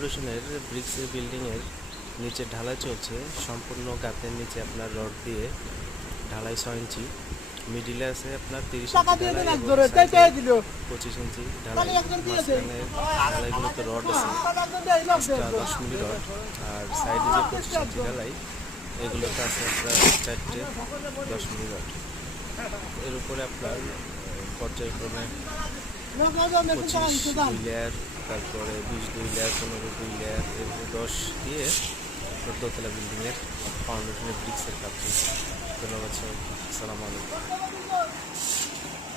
ফাউন্ডেশনের ব্রিক্সের বিল্ডিংয়ের নিচে ঢালাই চলছে। সম্পূর্ণ গাতের নিচে আপনার রড দিয়ে ঢালাই 6 ইঞ্চি, মিডিলে আছে আপনার 30 ইঞ্চি ঢালাই এবং সাইডে 25 ইঞ্চি ঢালাই। মাঝখানে ঢালাইগুলোতে রড আছে 10 মিলি রড, আর সাইডে যে 25 ইঞ্চি ঢালাই এগুলোতে আছে আপনার 4টে 10 মিলি রড। এর উপরে আপনার পর্যায়ক্রমে 25 2 লেয়ার, তারপরে 20 2 লেয়ার, 15 2 লেয়ার, এরপরে 10 দিয়ে দোতলা বিল্ডিংয়ের ফাউন্ডেশনের ব্রিক্সের কাজ চলছে। ধন্যবাদ সবাই, আসসালামু আলাইকুম।